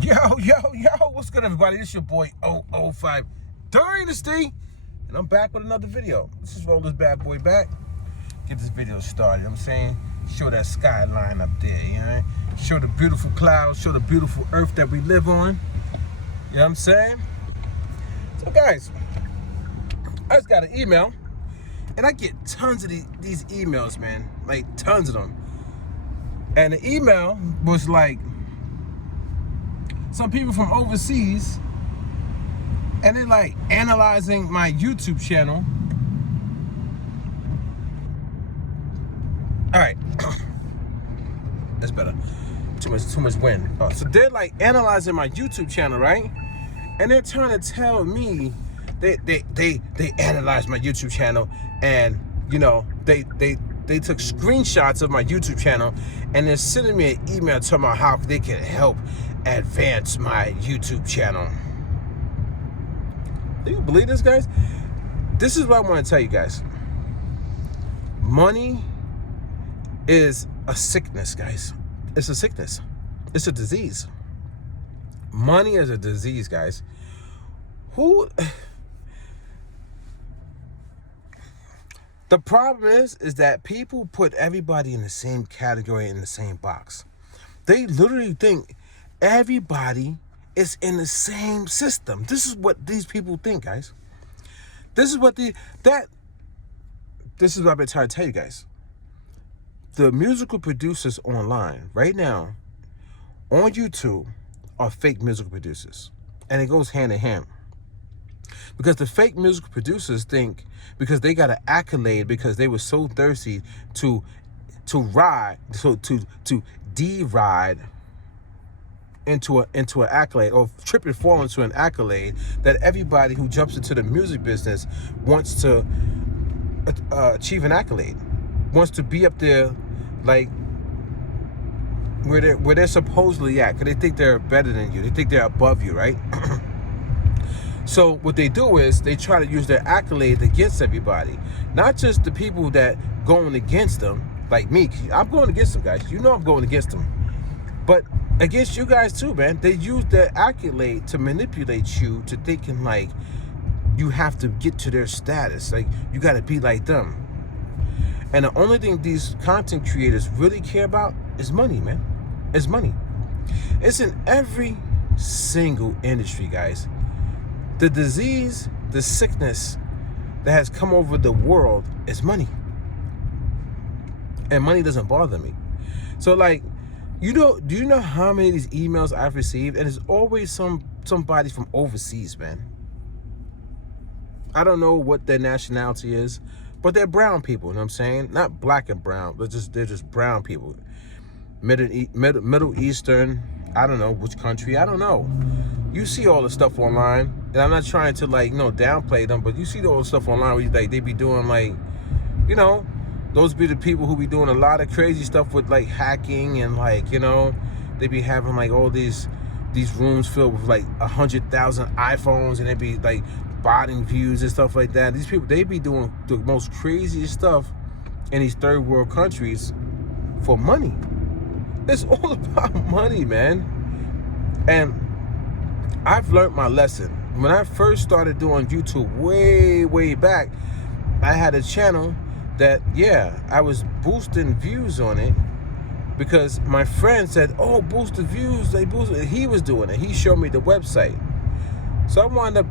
Yo, what's good, everybody? This your boy 005 Dynasty, and I'm back with another video. Let's just roll this bad boy back, get this video started. You know what I'm saying, show that skyline up there, you know, show the beautiful clouds, show the beautiful earth that we live on. You know what I'm saying? So guys, I just got an email, and I get tons of these emails, man, like tons of them. And the email was like some people from overseas, and they're like analyzing my YouTube channel. All right, that's better. Too much wind. So they're like analyzing my YouTube channel, right? And they're trying to tell me they analyzed my YouTube channel, and you know they took screenshots of my YouTube channel, and they're sending me an email talking about how they can help advance my YouTube channel. Do you believe this, guys? This is what I want to tell you guys. Money is a sickness, guys. It's a sickness. It's a disease. Money is a disease, guys. The problem is that people put everybody in the same category, in the same box. They literally think everybody is in the same system. This is what these people think, guys. This is what I've been trying to tell you guys. The musical producers online right now on YouTube are fake musical producers, and it goes hand in hand. Because the fake musical producers think because they got an accolade because they were so thirsty to deride into an accolade, or trip and fall into an accolade, that everybody who jumps into the music business wants to achieve an accolade, wants to be up there, like where they're supposedly at, because they think they're better than you, they think they're above you, right? So what they do is they try to use their accolades against everybody, not just the people that going against them, like me. I'm going against them, guys. You know I'm going against them, but against you guys too, man. They use their accolade to manipulate you to thinking like you have to get to their status, like you got to be like them. And the only thing these content creators really care about is money, man. It's money. It's in every single industry, guys. The disease, the sickness that has come over the world is money. And money doesn't bother me. So like, do you know how many of these emails I've received? And it's always somebody from overseas, man. I don't know what their nationality is, but they're brown people, you know what I'm saying? Not black and brown, but they're just brown people. Middle Eastern, I don't know which country, I don't know. You see all the stuff online, and I'm not trying to like, downplay them, but you see all the stuff online where they be doing like, those be the people who be doing a lot of crazy stuff with like hacking, and like, they be having like all these rooms filled with like 100,000 iPhones, and they be like botting views and stuff like that. These people, they be doing the most craziest stuff in these third world countries for money. It's all about money, man. And I've learned my lesson. When I first started doing YouTube way back, I had a channel that, I was boosting views on it because my friend said, oh, boost the views, they boost it. He was doing it. He showed me the website. So I wound up,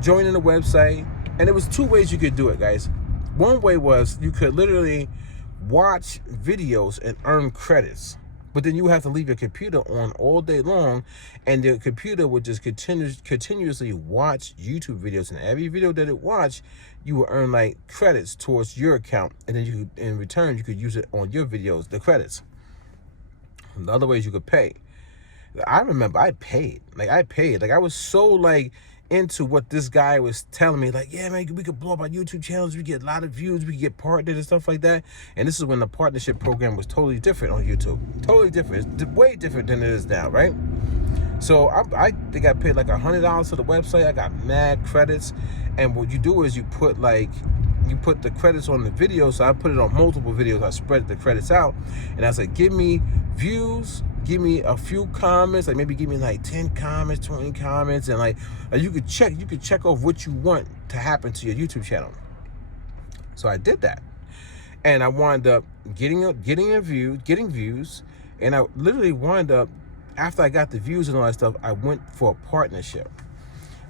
joining the website, and there was two ways you could do it, guys. One way was you could literally watch videos and earn credits. But then you have to leave your computer on all day long, and the computer would just continuously watch YouTube videos, and every video that it watched, you would earn like credits towards your account, and then in return you could use it on your videos, the credits. And the other ways you could pay. I remember I paid. Like I was so like into what this guy was telling me, like, yeah, man, we could blow up our YouTube channels, we get a lot of views, we could get partnered and stuff like that. And this is when the partnership program was totally different on YouTube. Totally different. It's way different than it is now, right? So I think I paid like $100 for the website. I got mad credits. And what you do is you put the credits on the video. So I put it on multiple videos. I spread the credits out, and I was like, give me views, give me a few comments, like maybe give me like 10 comments, 20 comments, and like you could check off what you want to happen to your YouTube channel. So I did that, and I wound up getting views, and I literally wound up, after I got the views and all that stuff, I went for a partnership.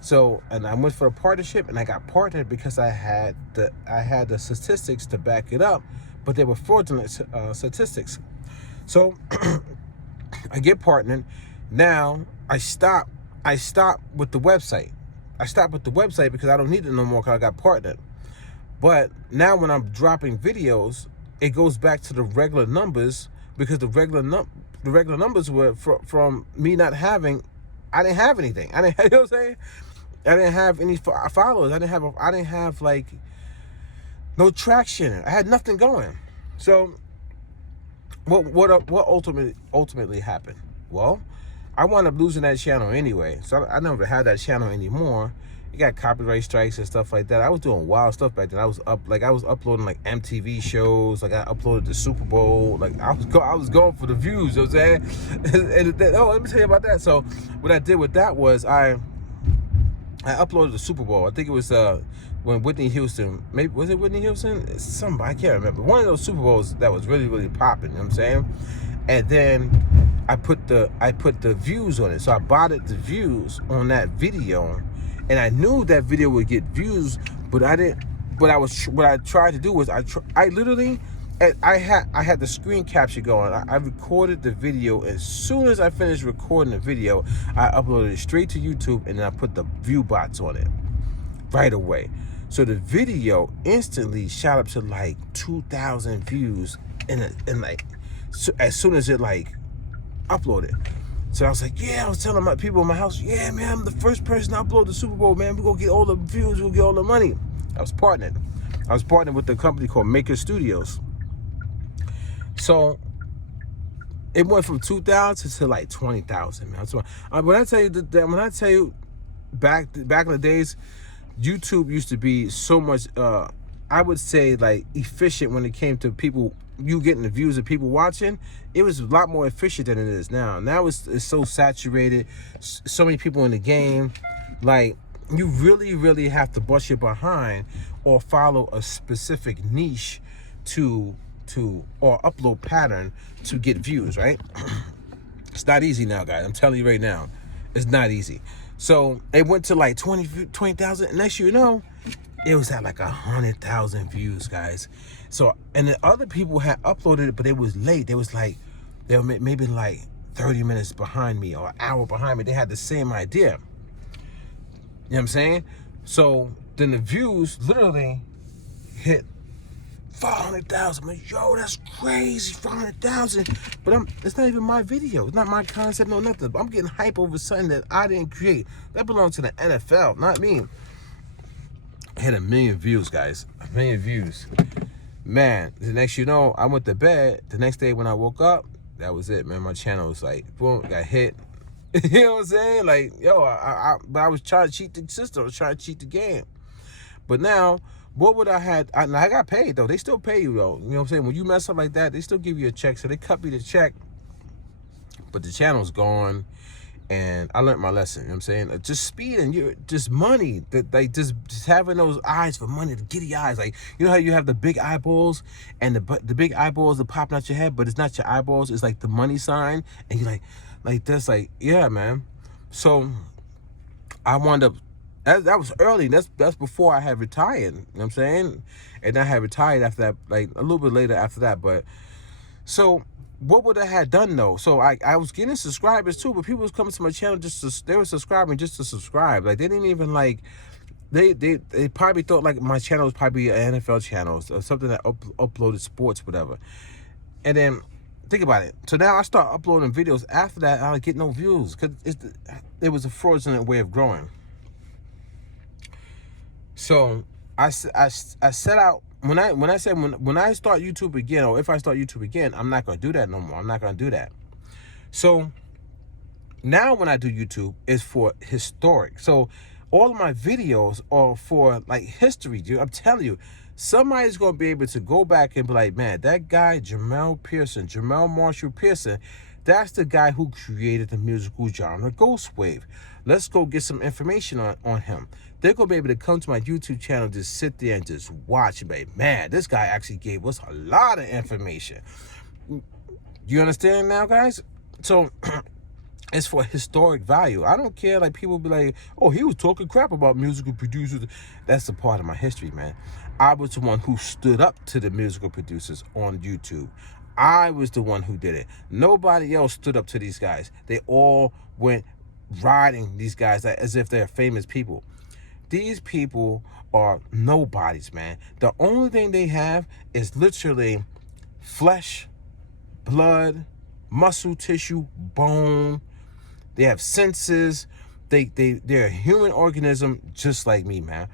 So, and I went for a partnership, and I got partnered because I had the statistics to back it up, but they were fraudulent statistics. So I get partnered. Now I stop with the website. I stopped with the website because I don't need it no more because I got partnered. But now when I'm dropping videos, it goes back to the regular numbers, because the regular numbers were from me not having. I didn't have anything. You know what I'm saying? I didn't have any followers. I didn't have like no traction. I had nothing going. So what ultimately happened? Well, I wound up losing that channel anyway. So I never had that channel anymore. It got copyright strikes and stuff like that. I was doing wild stuff back then. I was uploading like MTV shows. Like I uploaded the Super Bowl. Like I was going for the views. You know what I'm saying? Let me tell you about that. So what I did with that was I uploaded the Super Bowl. I think it was when Whitney Houston, maybe was it Whitney Houston? Somebody, I can't remember. One of those Super Bowls that was really, really popping. You know what I'm saying? And then I put the views on it. So I botted the views on that video, and I knew that video would get views, but I didn't. What I tried to do was I literally, I had the screen capture going. I recorded the video. As soon as I finished recording the video, I uploaded it straight to YouTube, and then I put the view bots on it right away. So the video instantly shot up to like 2,000 views in like, so as soon as it like uploaded. So I was like, yeah, I was telling my people in my house, yeah, man, I'm the first person to upload the Super Bowl, man. We're gonna get all the views, we'll get all the money. I was partnered with a company called Maker Studios. So it went from 2,000 to like 20,000, man. So when I tell you back in the days, YouTube used to be so much, I would say like efficient when it came to people, you getting the views of people watching. It was a lot more efficient than it is now. Now it's so saturated, so many people in the game. Like you really, really have to bust your behind or follow a specific niche or upload pattern to get views, right? It's not easy now, guys. I'm telling you right now, it's not easy. So it went to like 20,000. And next you know, it was at like 100,000 views, guys. So, and the other people had uploaded it, but it was late. They were maybe like 30 minutes behind me or an hour behind me. They had the same idea. You know what I'm saying? So then the views literally hit 500,000. I'm like, yo, that's crazy, 500,000. But it's not even my video. It's not my concept, no nothing. I'm getting hype over something that I didn't create. That belongs to the NFL, not me. I had 1 million views, guys. 1 million views. Man, the next you know, I went to bed. The next day when I woke up, that was it, man. My channel was like, boom, got hit. You know what I'm saying? Like, yo, but I was trying to cheat the system. I was trying to cheat the game. But now, what would I had? I got paid though. They still pay you though. You know what I'm saying? When you mess up like that, they still give you a check. So they cut me the check, but the channel's gone, and I learned my lesson. You know what I'm saying? Just speed and just money. That like just having those eyes for money, the giddy eyes. Like you know how you have the big eyeballs, and the big eyeballs are popping out your head, but it's not your eyeballs. It's like the money sign, and you're like that's like yeah, man. So I wound up. That was early. That's before I had retired. You know what I'm saying? And I had retired after that, like a little bit later after that. But so what would I have done though? So I was getting subscribers too, but people was coming to my channel they were subscribing just to subscribe. Like they didn't even like they probably thought like my channel was probably an NFL channel or something that uploaded sports, whatever. And then think about it. So now I start uploading videos. After that, I get no views because it was a fraudulent way of growing. So I set out when I start YouTube again, or if I start YouTube again, I'm not gonna do that no more. I'm not gonna do that. So now when I do YouTube, it's for historic. So all of my videos are for like history, dude. I'm telling you, somebody's gonna be able to go back and be like, man, that guy Jamel Marshall Pearson, That's the guy who created the musical genre Ghost Wav. Let's go get some information on him. They're going to be able to come to my YouTube channel, just sit there and just watch and be, man, this guy actually gave us a lot of information. You understand now, guys? So it's for historic value. I don't care, like, people be like, oh, he was talking crap about musical producers. That's a part of my history, man. I was the one who stood up to the musical producers on YouTube. I was the one who did it. Nobody else stood up to these guys. They all went riding these guys as if they're famous people. These people are nobodies, man. The only thing they have is literally flesh, blood, muscle tissue, bone. They have senses. They're a human organism just like me, man.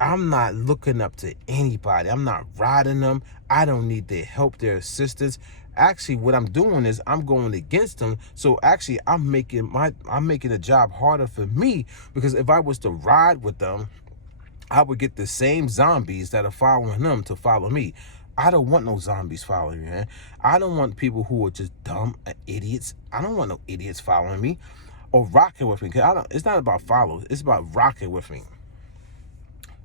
I'm not looking up to anybody. I'm not riding them. I don't need their help, their assistance. Actually, what I'm doing is I'm going against them. So actually, I'm making the job harder for me, because if I was to ride with them, I would get the same zombies that are following them to follow me. I don't want no zombies following me, man. I don't want people who are just dumb idiots. I don't want no idiots following me or rocking with me. It's not about follow. It's about rocking with me.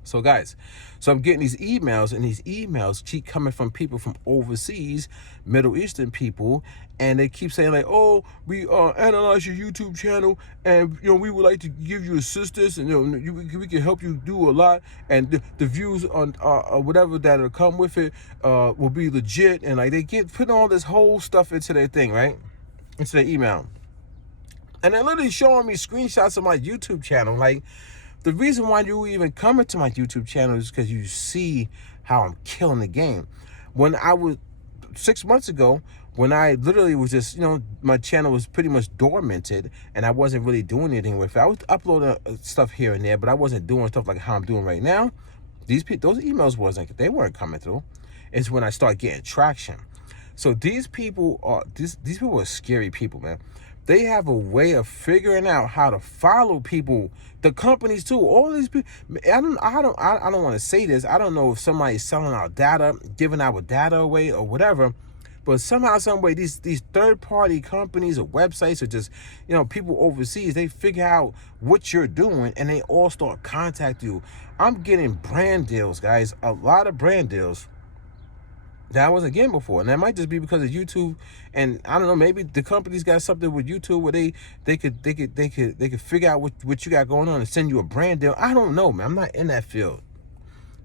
So guys, so I'm getting these emails, and these emails keep coming from people from overseas, Middle Eastern people, and they keep saying like, oh, we analyze your YouTube channel, and we would like to give you assistance, and we can help you do a lot, and the views on whatever that'll come with it will be legit, and like they put all this whole stuff into their thing, right? Into their email, and they're literally showing me screenshots of my YouTube channel, like. The reason why you even come into my YouTube channel is because you see how I'm killing the game. When I was 6 months ago, when I literally was just, my channel was pretty much dormanted and I wasn't really doing anything with it. I was uploading stuff here and there, but I wasn't doing stuff like how I'm doing right now. Those emails weren't coming through. It's when I start getting traction. So these people are scary people, man. They have a way of figuring out how to follow people, the companies too. All these people. I don't want to say this. I don't know if somebody's selling our data, giving our data away or whatever. But somehow, some way, these third-party companies or websites or just people overseas, they figure out what you're doing and they all start contacting you. I'm getting brand deals, guys. A lot of brand deals that I wasn't getting before, and that might just be because of YouTube. And I don't know, maybe the company's got something with YouTube where they could figure out what you got going on and send you a brand deal. I don't know, man. I'm not in that field,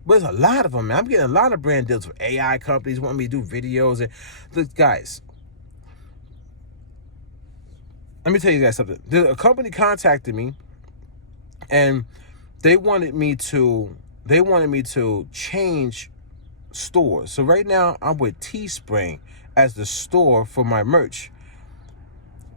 but there's a lot of them, man. I'm getting a lot of brand deals for AI companies wanting me to do videos. And look, guys, let me tell you guys something. A company contacted me, and they wanted me to change stores. So right now I'm with Teespring as the store for my merch.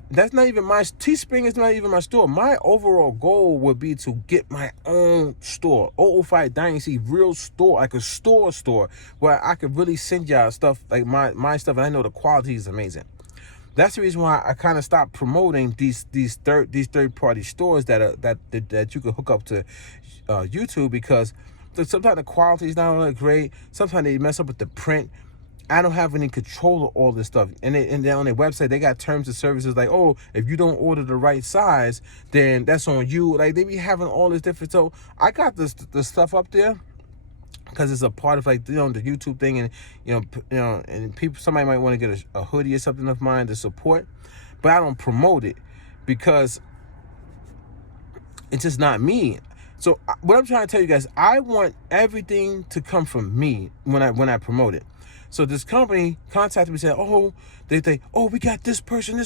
That's not even my Teespring is not even my store. My overall goal would be to get my own store, 005 Dynasty, real store, like a store where I could really send y'all stuff like my stuff, and I know the quality is amazing. That's the reason why I kind of stopped promoting these third party stores that you could hook up to YouTube, because sometimes the quality is not really great. Sometimes they mess up with the print. I don't have any control of all this stuff. And then on their website, they got terms of services like, oh, if you don't order the right size, then that's on you. Like, they be having all this different. So I got the stuff up there because it's a part of the YouTube thing, and and people, somebody might want to get a hoodie or something of mine to support, but I don't promote it because it's just not me. So what I'm trying to tell you guys, I want everything to come from me when I promote it. So this company contacted me and said, we got this person,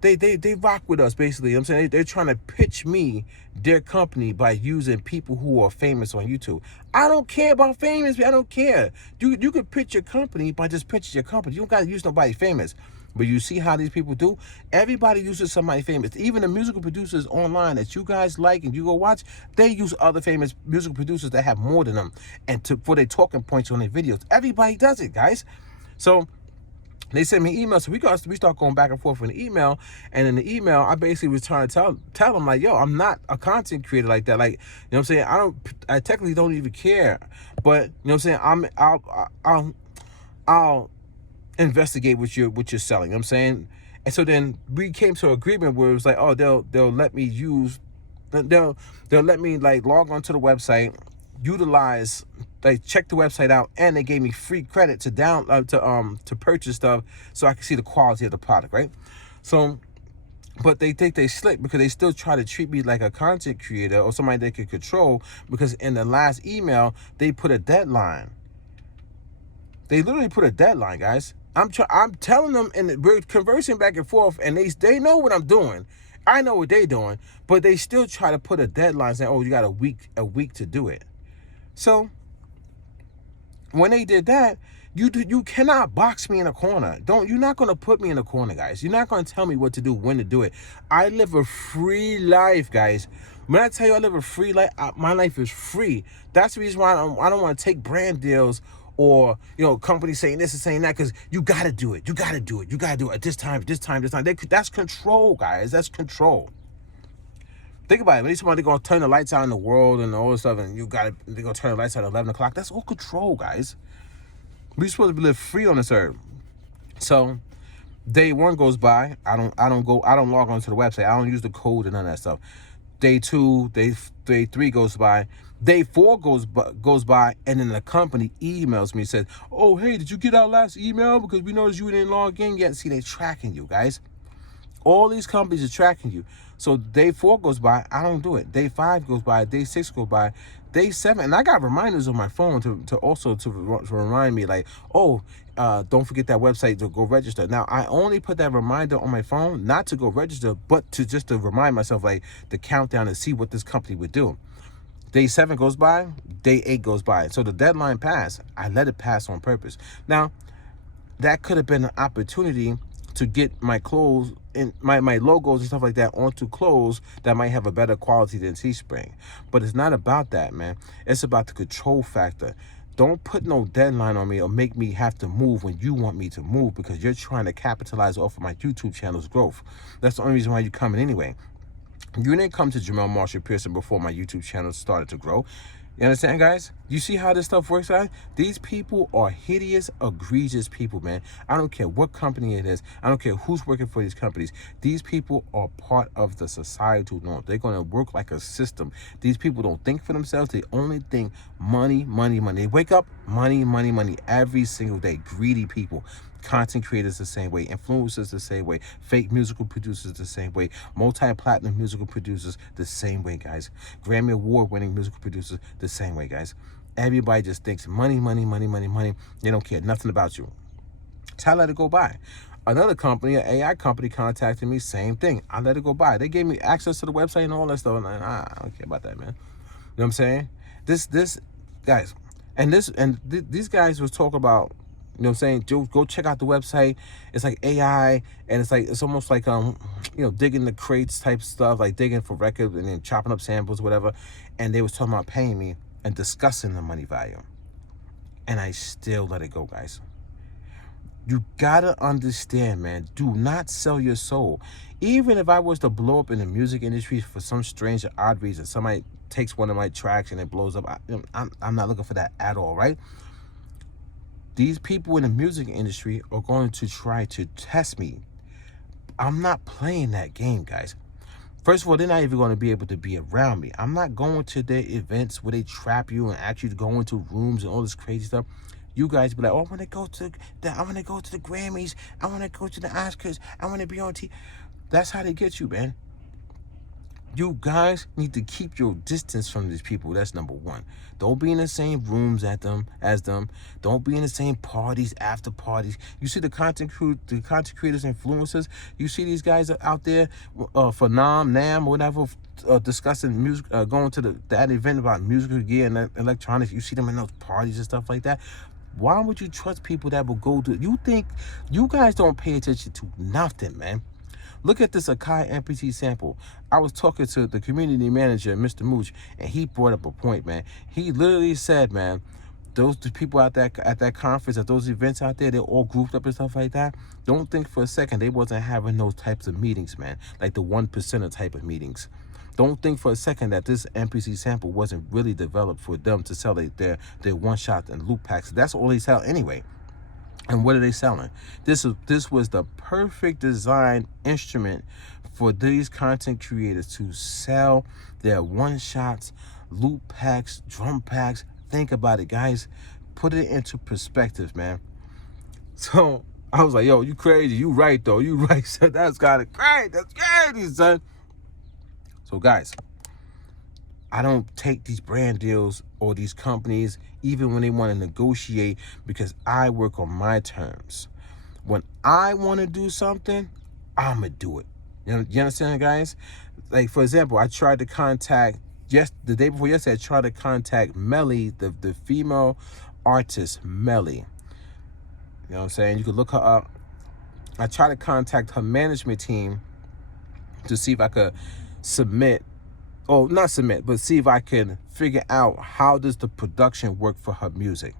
they rock with us, basically. I'm saying they're trying to pitch me their company by using people who are famous on YouTube. I don't care about famous. I don't care. You can pitch your company by just pitching your company. You don't got to use nobody famous. But you see how these people do? Everybody uses somebody famous. Even the musical producers online that you guys like and you go watch, they use other famous musical producers that have more than them and for their talking points on their videos. Everybody does it, guys. So they sent me emails. So we start going back and forth in the email. And in the email, I basically was trying to tell them, like, yo, I'm not a content creator like that. Like, what I'm saying? I technically don't even care. But, what I'm saying? I'll investigate what you're selling. I'm saying, And so then we came to an agreement where it was like, oh, they'll let me use, they'll let me like log onto the website, utilize, like check the website out, and they gave me free credit to to purchase stuff so I can see the quality of the product, right? So, but they think they slick because they still try to treat me like a content creator or somebody they can control, because in the last email they put a deadline. They literally put a deadline, guys. I'm telling them, and we're conversing back and forth, and they know what I'm doing. I know what they're doing, but they still try to put a deadline saying, oh, you got a week to do it. So when they did that, you cannot box me in a corner. You're not going to put me in a corner, guys. You're not going to tell me what to do, when to do it. I live a free life, guys. When I tell you I live a free life, my life is free. That's the reason why I don't want to take brand deals or, companies saying this and saying that, because you got to do it. You got to do it. You got to do it at this time. That's control, guys. That's control. Think about it. When they're going to turn the lights out in the world and all this stuff, and they're going to turn the lights out at 11 o'clock. That's all control, guys. We're supposed to live free on this earth. So day one goes by. I don't log onto the website. I don't use the code and none of that stuff. Day two, day three goes by. Day four goes by, and then the company emails me and says, oh, hey, did you get our last email? Because we noticed you didn't log in yet. See, they're tracking you, guys. All these companies are tracking you. So day 4 goes by, I don't do it. Day 5 goes by, day 6 goes by, day 7, and I got reminders on my phone to remind me, like, oh, don't forget that website to go register. Now, I only put that reminder on my phone, not to go register, but to remind myself, like, the countdown and see what this company would do. Day 7 goes by, day 8 goes by. So the deadline passed. I let it pass on purpose. Now, that could have been an opportunity to get my clothes and my logos and stuff like that onto clothes that might have a better quality than Teespring. But it's not about that, man. It's about the control factor. Don't put no deadline on me or make me have to move when you want me to move, because you're trying to capitalize off of my YouTube channel's growth. That's the only reason why you're coming anyway. You didn't come to Jamel Marshall Pearson before my YouTube channel started to grow. You understand, guys? You see how this stuff works, guys? These people are hideous, egregious people, man. I don't care what company it is. I don't care who's working for these companies. These people are part of the societal norm. They're going to work like a system. These people don't think for themselves. They only think money, money, money. They wake up, money, money, money every single day. Greedy people. Content creators the same way, influencers the same way, fake musical producers the same way, multi-platinum musical producers the same way, guys. Grammy award-winning musical producers the same way, guys. Everybody just thinks money, money, money, money, money. They don't care nothing about you. So I let it go by. Another company, an AI company, contacted me, same thing. I let it go by. They gave me access to the website and all that stuff, and I don't care about that, man. You know what I'm saying? This guys, these guys was talking about, you know what I'm saying? Go check out the website. It's like AI, and it's almost like digging the crates type stuff, like digging for records and then chopping up samples, whatever. And they was talking about paying me and discussing the money value. And I still let it go, guys. You gotta understand, man. Do not sell your soul. Even if I was to blow up in the music industry for some strange or odd reason, somebody takes one of my tracks and it blows up, I'm not looking for that at all, right? These people in the music industry are going to try to test me. I'm not playing that game, guys. First of all, they're not even going to be able to be around me. I'm not going to their events where they trap you and ask you to go into rooms and all this crazy stuff. You guys be like, oh, I want to go to the Grammys. I want to go to the Oscars. I want to be on TV. That's how they get you, man. You guys need to keep your distance from these people. That's number one. Don't be in the same rooms as them. Don't be in the same parties, after parties. You see the content creators, influencers. You see these guys out there for NAM, whatever, discussing music, going to that event about musical gear and electronics. You see them in those parties and stuff like that. Why would you trust people that will go to? You think you guys don't pay attention to nothing, man. Look at this Akai MP3 sample. I was talking to the community manager, Mr. Mooch, and he brought up a point, man. He literally said, man, those people at that conference, at those events out there, they're all grouped up and stuff like that. Don't think for a second they wasn't having those types of meetings, man, like the 1%er type of meetings. Don't think for a second that this MP3 sample wasn't really developed for them to sell their one-shot and loop packs. That's all they sell anyway. And what are they selling? This was the perfect design instrument for these content creators to sell their one-shots, loop packs, drum packs. Think about it, guys. Put it into perspective, man. So I was like, yo, you crazy. You right, though. You right. So that's kind of crazy. That's crazy, son. So, guys, I don't take these brand deals or these companies, even when they want to negotiate, because I work on my terms. When I want to do something, I'm going to do it. You understand, guys? Like, for example, I tried to contact, the day before yesterday, I tried to contact Melly, the female artist, Melly. You know what I'm saying? You could look her up. I tried to contact her management team to see if I could not submit, but see if I can figure out how does the production work for her music.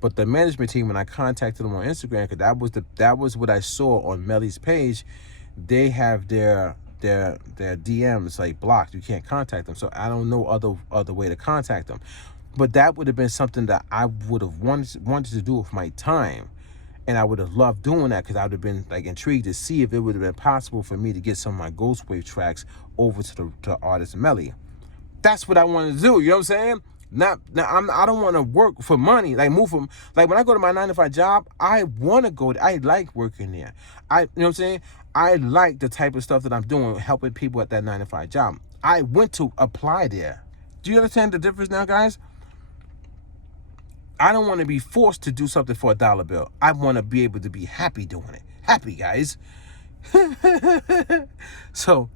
But the management team, when I contacted them on Instagram, because that was what I saw on Melly's page, they have their DMs like blocked. You can't contact them. So I don't know other way to contact them. But that would have been something that I would have wanted to do with my time. And I would have loved doing that, because I would have been like intrigued to see if it would have been possible for me to get some of my Ghost Wav tracks over to the artist Melly. That's what I wanted to do. You know what I'm saying? I don't want to work for money. Like move from, like when I go to my 9-to-5 job, I want to go. I like working there. You know what I'm saying? I like the type of stuff that I'm doing, helping people at that 9-to-5 job. I went to apply there. Do you understand the difference now, guys? I don't want to be forced to do something for $1 bill. I want to be able to be happy doing it. Happy, guys. So,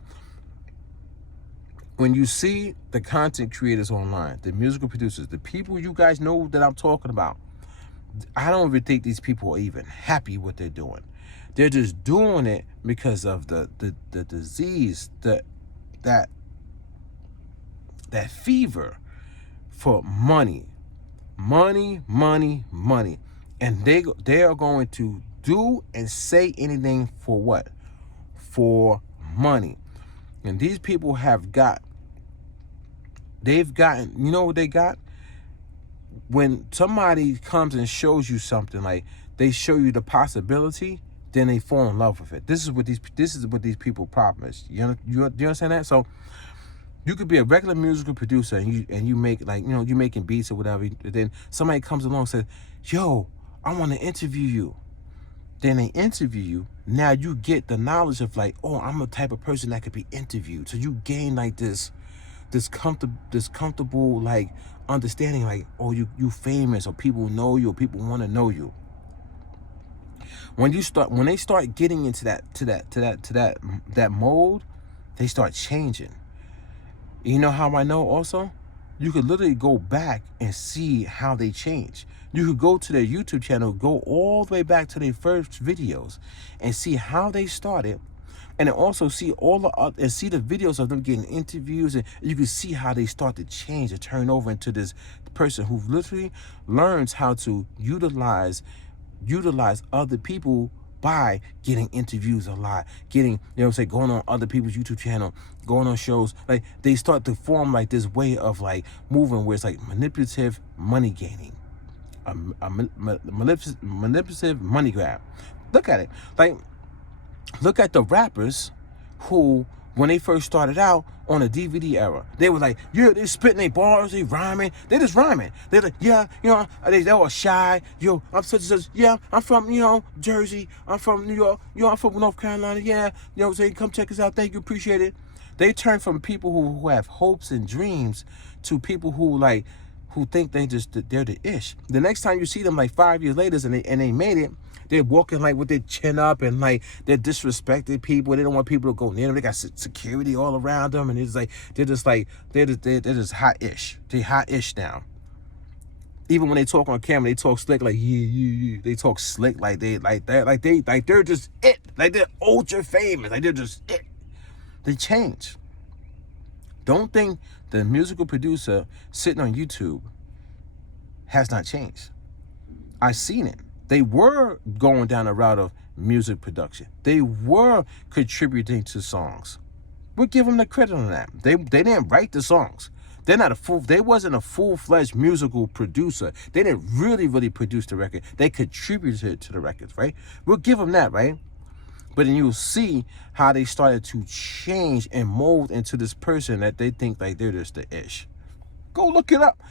when you see the content creators online, the musical producers, the people you guys know that I'm talking about, I don't even think these people are even happy what they're doing. They're just doing it because of the disease, that fever for money. Money. And they are going to do and say anything for what? For money. And these people they've gotten, you know what they got? When somebody comes and shows you something, like they show you the possibility, then they fall in love with it. This is what these people problem is. You understand that? So you could be a regular musical producer and you make, like, you know, you're making beats or whatever. Then somebody comes along and says, yo, I want to interview you. Then they interview you. Now you get the knowledge of like, oh, I'm a type of person that could be interviewed. So you gain like this comfortable like understanding, like, oh, you famous, or people know you, or people want to know you. When they start getting into that mode, they start changing. You know how I know also? You could literally go back and see how they change. You could go to their YouTube channel, go all the way back to their first videos and see how they started. And then also see see the videos of them getting interviews, and you can see how they start to change and turn over into this person who literally learns how to utilize other people by getting interviews a lot, getting, you know what I'm saying, going on other people's YouTube channel, going on shows. Like they start to form like this way of like moving where it's like manipulative money gaining, manipulative money grab. Look at it. Like, look at the rappers who, when they first started out on the DVD era, they were like, yeah, they spitting their bars, they rhyming, they just rhyming. They're like, yeah, you know, they were shy. Yo, I'm such and such. Yeah, I'm from, you know, Jersey. I'm from New York. Yo, I'm from North Carolina. Yeah, you know what I'm saying? Come check us out. Thank you, appreciate it. They turn from people who have hopes and dreams to people who think they're the ish. The next time you see them like 5 years later and they made it, they're walking like with their chin up and like they're disrespecting people. They don't want people to go near them. They got security all around them, and it's like they're just hot-ish. They hot-ish now. Even when they talk on camera, they talk slick like yeah. They talk slick like they're just it. Like they're ultra famous. Like they're just it. They change. Don't think the musical producer sitting on YouTube has not changed. I've seen it. They were going down the route of music production. They were contributing to songs. We'll give them the credit on that. They didn't write the songs. They're not a full. They wasn't a full-fledged musical producer. They didn't really produce the record. They contributed to the records, right? We'll give them that, right? But then you'll see how they started to change and mold into this person that they think like they're just the ish. Go look it up.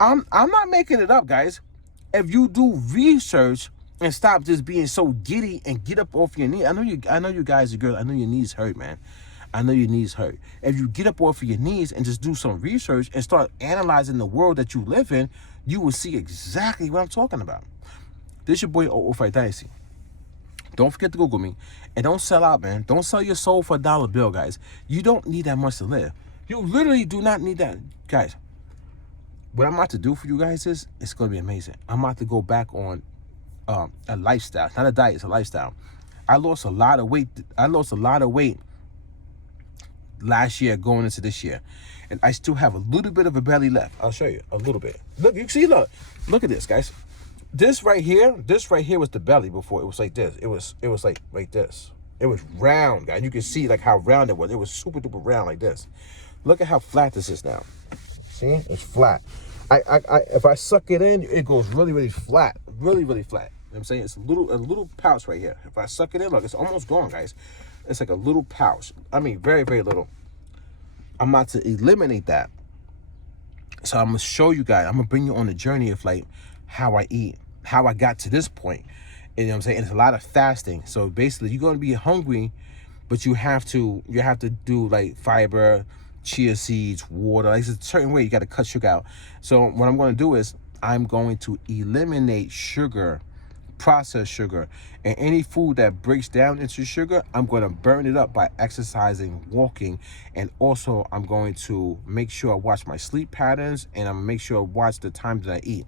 I'm not making it up, guys. If you do research and stop just being so giddy and get up off your knee. I know you guys are girls. I know your knees hurt, man. I know your knees hurt. If you get up off of your knees and just do some research and start analyzing the world that you live in, you will see exactly what I'm talking about. This your boy 005 Dynasty. Don't forget to Google me. And don't sell out, man. Don't sell your soul for a dollar bill, guys. You don't need that much to live. You literally do not need that. Guys, what I'm about to do for you guys is, it's going to be amazing. I'm about to go back on a lifestyle. Not a diet, it's a lifestyle. I lost a lot of weight. Last year going into this year. And I still have a little bit of a belly left. I'll show you a little bit. Look, you see, look at this, guys. This right here was the belly before. It was like this. It was like this. It was round, guys. You can see like how round it was. It was super duper round like this. Look at how flat this is now. See, it's flat. If I suck it in, it goes really flat, really flat. You know what I'm saying? It's a little pouch right here. If I suck it in, look, it's almost gone, guys. It's like a little pouch. I mean, very little. I'm about to eliminate that. So I'm gonna show you guys. I'm gonna bring you on the journey of like how I eat, how I got to this point. And you know what I'm saying? And it's a lot of fasting. So basically, you're gonna be hungry, but you have to do like fiber, chia seeds, water. Like, it's a certain way you got to cut sugar out. So what I'm going to do is I'm going to eliminate sugar, processed sugar, and any food that breaks down into sugar. I'm going to burn it up by exercising, walking, and also I'm going to make sure I watch my sleep patterns, and I'm going to make sure I watch the times that I eat.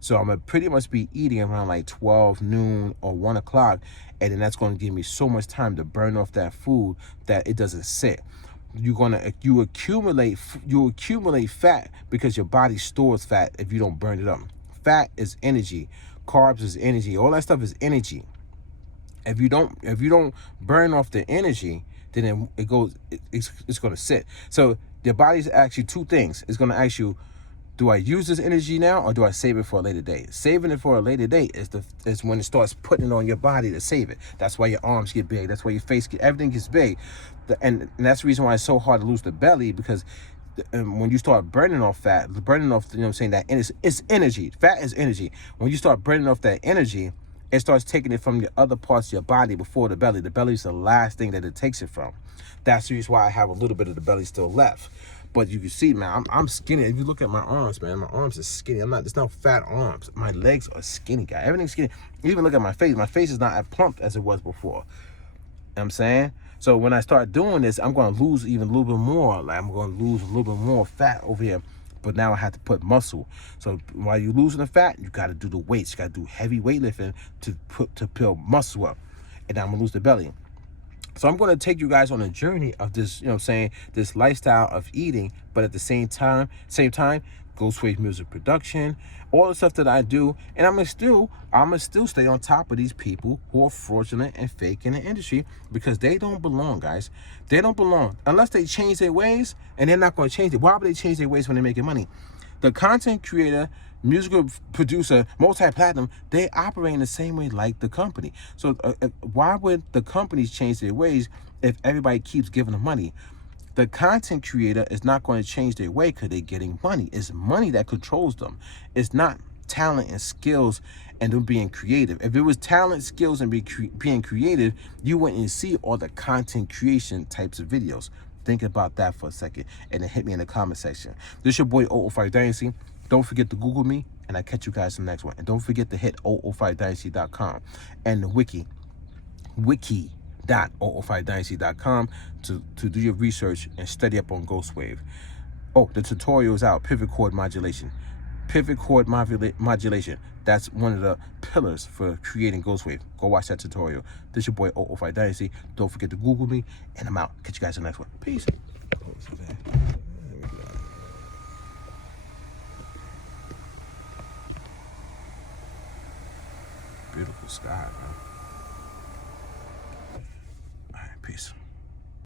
So I'm going to pretty much be eating around like 12 noon or 1 o'clock, and then that's going to give me so much time to burn off that food that it doesn't sit. You accumulate fat because your body stores fat if you don't burn it up. Fat is energy, carbs is energy, all that stuff is energy. If you don't burn off the energy, then it's going to sit. So your body's asks you two things. It's going to ask you, do I use this energy now, or do I save it for a later date? Saving it for a later date is when it starts putting it on your body to save it. That's why your arms get big. That's why your face everything gets big. And that's the reason why it's so hard to lose the belly, because when you start burning off fat, you know what I'm saying, that it's energy. Fat is energy. When you start burning off that energy, it starts taking it from the other parts of your body before the belly. The belly is the last thing that it takes it from. That's the reason why I have a little bit of the belly still left. But you can see, man, I'm skinny. If you look at my arms, man, my arms are skinny. There's no fat arms. My legs are skinny, guy. Everything's skinny. You even look at my face. My face is not as plump as it was before. You know what I'm saying? So when I start doing this, I'm going to lose even a little bit more. Like, I'm going to lose a little bit more fat over here. But now I have to put muscle. So while you're losing the fat, you got to do the weights. You got to do heavy weightlifting to build muscle up. And I'm going to lose the belly. So I'm going to take you guys on a journey of this, you know what I'm saying, this lifestyle of eating, but at the same time, Ghost Wav music production, all the stuff that I do, and I'm gonna still stay on top of these people who are fraudulent and fake in the industry, because they don't belong, guys. They don't belong unless they change their ways, and they're not going to change it. Why would they change their ways when they're making money? The content creator, musical producer, multi-platinum, they operate in the same way like the company. So why would the companies change their ways if everybody keeps giving them money? The content creator is not going to change their way because they're getting money. It's money that controls them. It's not talent and skills and them being creative. If it was talent, skills, and being creative, you wouldn't see all the content creation types of videos. Think about that for a second, and then hit me in the comment section. This is your boy 005 Dynasty. Don't forget to Google me, and I'll catch you guys in the next one. And don't forget to hit 005dynasty.com and the wiki.005dynasty.com to do your research and study up on Ghost Wav. Oh, the tutorial is out. Pivot chord modulation. Pivot chord modulation. That's one of the pillars for creating Ghost Wav. Go watch that tutorial. This is your boy 005 Dynasty. Don't forget to Google me, and I'm out. Catch you guys in the next one. Peace. Beautiful sky, man. All right, peace.